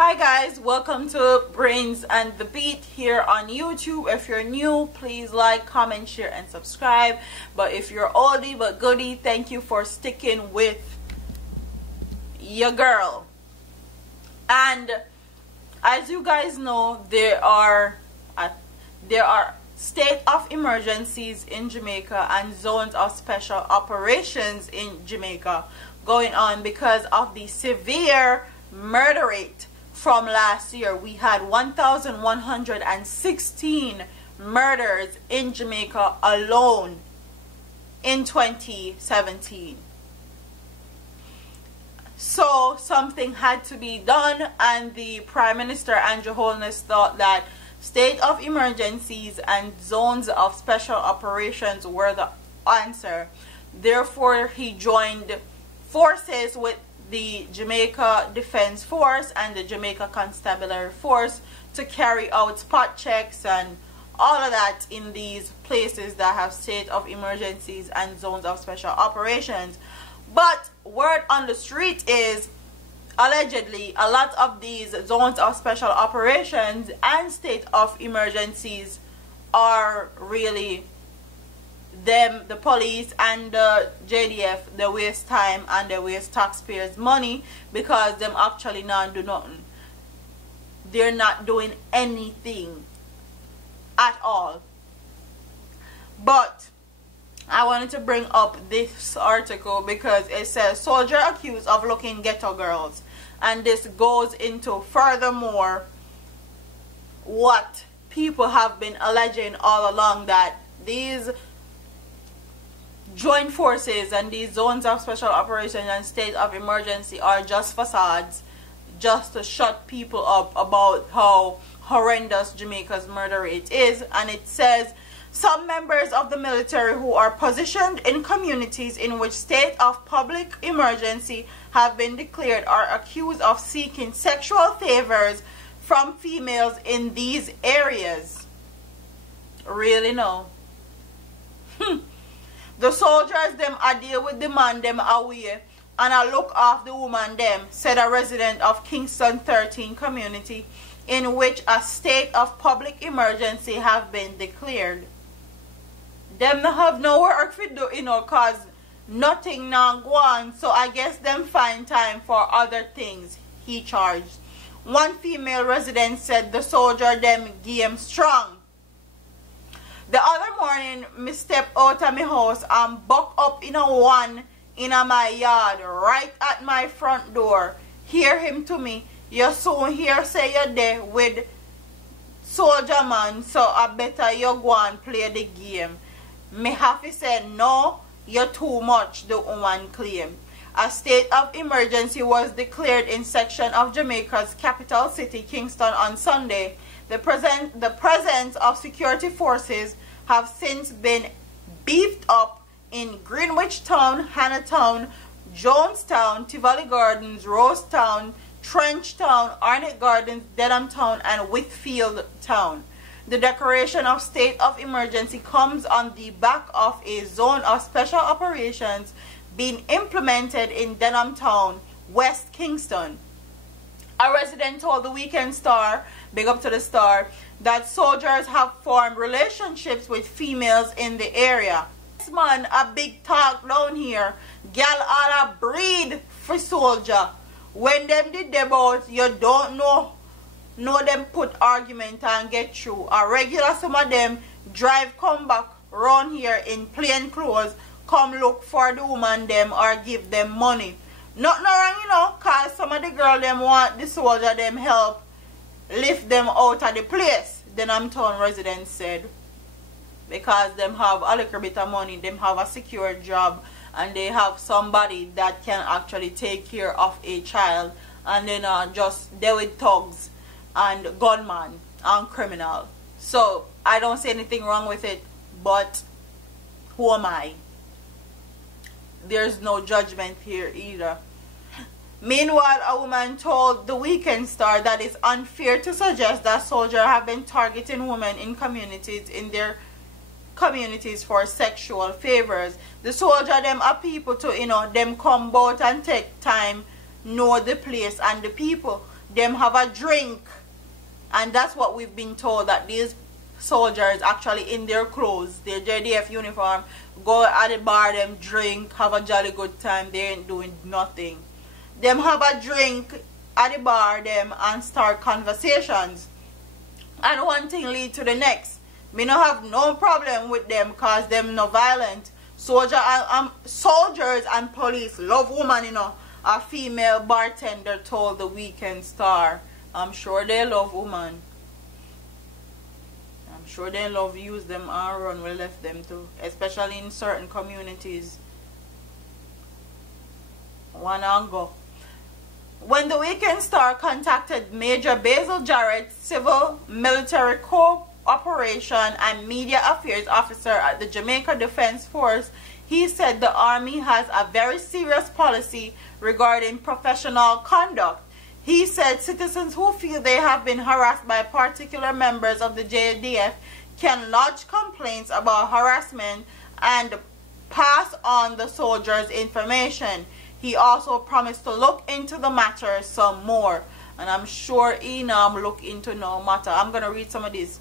Hi guys, welcome to Brains and the Beat here on YouTube. If you're new, please like, comment, share, and subscribe. But if you're oldie but goodie, thank you for sticking with your girl. And as you guys know, there are state of emergencies in Jamaica and zones of special operations in Jamaica going on because of the severe murder rate. From last year, we had 1,116 murders in Jamaica alone in 2017. So something had to be done, and the Prime Minister Andrew Holness thought that state of emergencies and zones of special operations were the answer. Therefore, he joined forces with the Jamaica Defense Force and the Jamaica Constabulary Force to carry out spot checks and all of that in these places that have state of emergencies and zones of special operations. But word on the street is, allegedly, a lot of these zones of special operations and state of emergencies are really the police and the JDF, they waste time and they waste taxpayers' money because them actually not do nothing. They're not doing anything at all. But I wanted to bring up this article because it says soldier accused of looking ghetto girls, and this goes into furthermore what people have been alleging all along, that these joint forces and these zones of special operations and state of emergency are just facades, just to shut people up about how horrendous Jamaica's murder rate is. And it says some members of the military who are positioned in communities in which state of public emergency have been declared are accused of seeking sexual favors from females in these areas. Really no. The soldiers them a deal with the man them away and a look off the woman them, said a resident of Kingston 13 community in which a state of public emergency have been declared. Them no have no work to do, cause nothing now go on, so I guess them find time for other things, he charged. One female resident said the soldier them game strong. The other morning, me step out of my house and buck up in a one in my yard, right at my front door. Hear him to me, you soon hear say you're there with soldier man, so I better you go and play the game. Me have to say, no, you're too much, the woman claimed. A state of emergency was declared in section of Jamaica's capital city, Kingston, on Sunday. The presence of security forces have since been beefed up in Greenwich Town, Hannahtown, Jonestown, Tivoli Gardens, Rosetown, Trench Town, Arnett Gardens, Dedham Town, and Whitfield Town. The declaration of state of emergency comes on the back of a zone of special operations being implemented in Dedham Town, West Kingston. A resident told the Weekend Star, big up to the Star, that soldiers have formed relationships with females in the area. This man a big talk down here. Gal all a breed for soldier. When them did about, you don't know them put argument and get through. A regular some of them drive come back round here in plain clothes, come look for the woman them or give them money. Nothing wrong, cause some of the girl them want the soldier them help lift them out of the place, Denham Town residents said. Because them have a little bit of money, them have a secure job, and they have somebody that can actually take care of a child, and then just deal with thugs and gunman and criminal. So I don't see anything wrong with it, but who am I? There's no judgment here either. Meanwhile, a woman told the Weekend Star that it's unfair to suggest that soldiers have been targeting women in their communities for sexual favors. The soldier them are people to, them come out and take time, know the place and the people. them have a drink, and that's what we've been told, that these soldiers actually in their clothes, their JDF uniform, go at the bar, them drink, have a jolly good time. They ain't doing nothing. Them have a drink at the bar, them, and start conversations, and one thing lead to the next. Me no have no problem with them, cause them no violent. Soldiers and police love woman, you know. A female bartender told the Weekend Star. I'm sure they love woman. I'm sure they love use them and run we left them too, especially in certain communities. One and go. When the Weekend Star contacted Major Basil Jarrett, Civil Military Cooperation and Media Affairs Officer at the Jamaica Defense Force, he said the Army has a very serious policy regarding professional conduct. He said citizens who feel they have been harassed by particular members of the JDF can lodge complaints about harassment and pass on the soldiers' information. He also promised to look into the matter some more. And I'm sure Enam look into no matter. I'm going to read some of these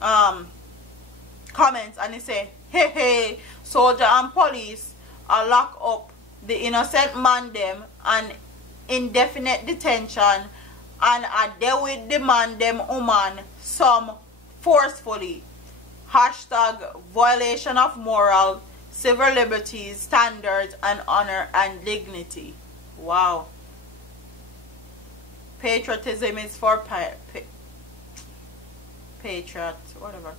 comments. And they say, hey, soldier and police are lock up the innocent man them and indefinite detention, and are there with the man them woman some forcefully. Hashtag violation of moral, civil liberties, standards, and honor and dignity. Wow. Patriotism is for patriot, whatever.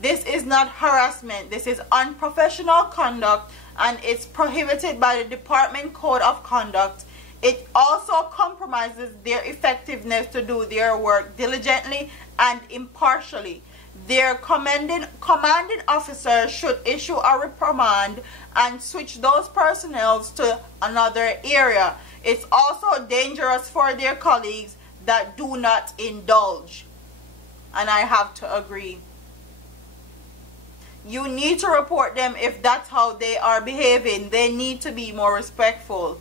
This is not harassment. This is unprofessional conduct, and it's prohibited by the Department Code of Conduct. It also compromises their effectiveness to do their work diligently and impartially. Their commanding officer should issue a reprimand and switch those personnel to another area. It's also dangerous for their colleagues that do not indulge. And I have to agree. You need to report them if that's how they are behaving. They need to be more respectful.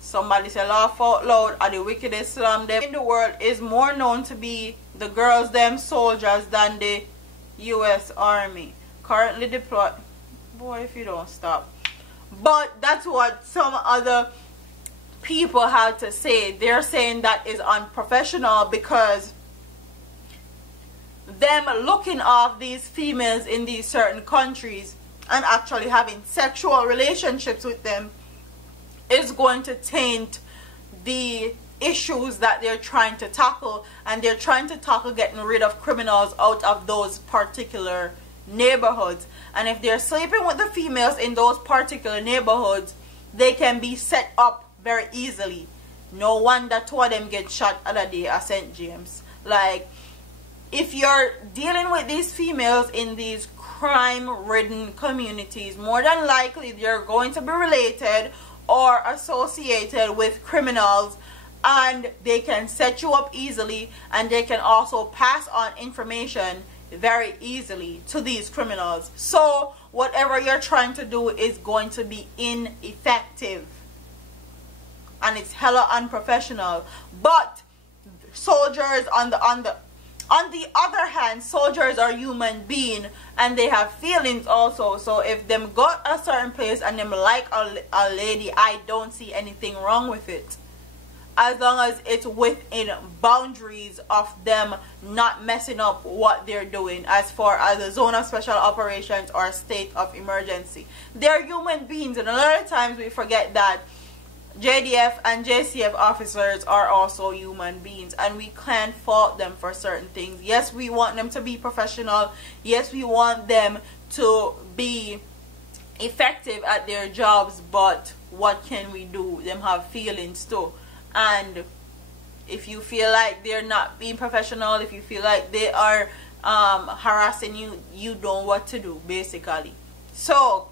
Somebody said laugh out loud at the wickedest slum them in the world is more known to be the girls them soldiers than the US Army. Currently deployed. Boy, if you don't stop. But that's what some other people had to say. They're saying that is unprofessional because them looking off these females in these certain countries and actually having sexual relationships with them is going to taint the issues that they're trying to tackle, and they're trying to tackle getting rid of criminals out of those particular neighborhoods. And if they're sleeping with the females in those particular neighborhoods, they can be set up very easily. No wonder two of them get shot other day at St. James. Like, if you're dealing with these females in these crime-ridden communities, more than likely they're going to be related or associated with criminals, and they can set you up easily, and they can also pass on information very easily to these criminals. So whatever you're trying to do is going to be ineffective, and it's hella unprofessional. But soldiers on the other hand, soldiers are human beings and they have feelings also. So if them got a certain place and them like a lady, I don't see anything wrong with it, as long as it's within boundaries of them not messing up what they're doing as far as a zone of special operations or a state of emergency. They're human beings, and a lot of times we forget that JDF and JCF officers are also human beings, and we can't fault them for certain things. Yes, we want them to be professional. Yes, we want them to be effective at their jobs, but what can we do? Them have feelings too. And if you feel like they're not being professional, if you feel like they are harassing you, you know what to do, basically. So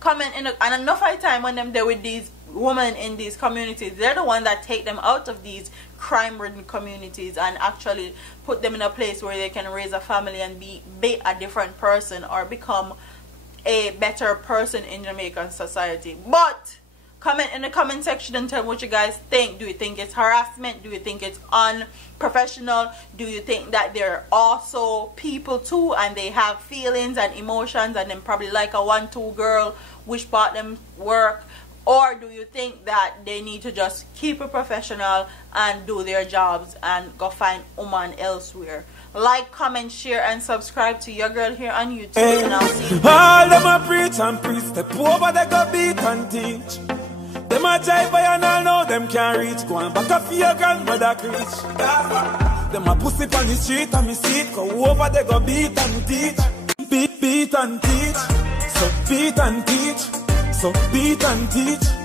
comment in and enough of time when them there with these women in these communities, they're the ones that take them out of these crime-ridden communities and actually put them in a place where they can raise a family and be a different person or become a better person in Jamaican society. But Comment in the comment section and tell me what you guys think. Do you think it's harassment? Do you think it's unprofessional? Do you think that they're also people too and they have feelings and emotions and then probably like a 1-2 girl which part them work? Or do you think that they need to just keep it professional and do their jobs and go find woman elsewhere? Like, comment, share, and subscribe to your girl here on YouTube. Hey, and I'll see you. All them a preach and preach. Step over, they go beat and teach. Them a jive by and all know them can't reach. Go on back up for your grandmother preach. Them a pussy on the street and me see it. Go over, they go beat and teach. Beat and teach. So beat and teach. So beat and teach.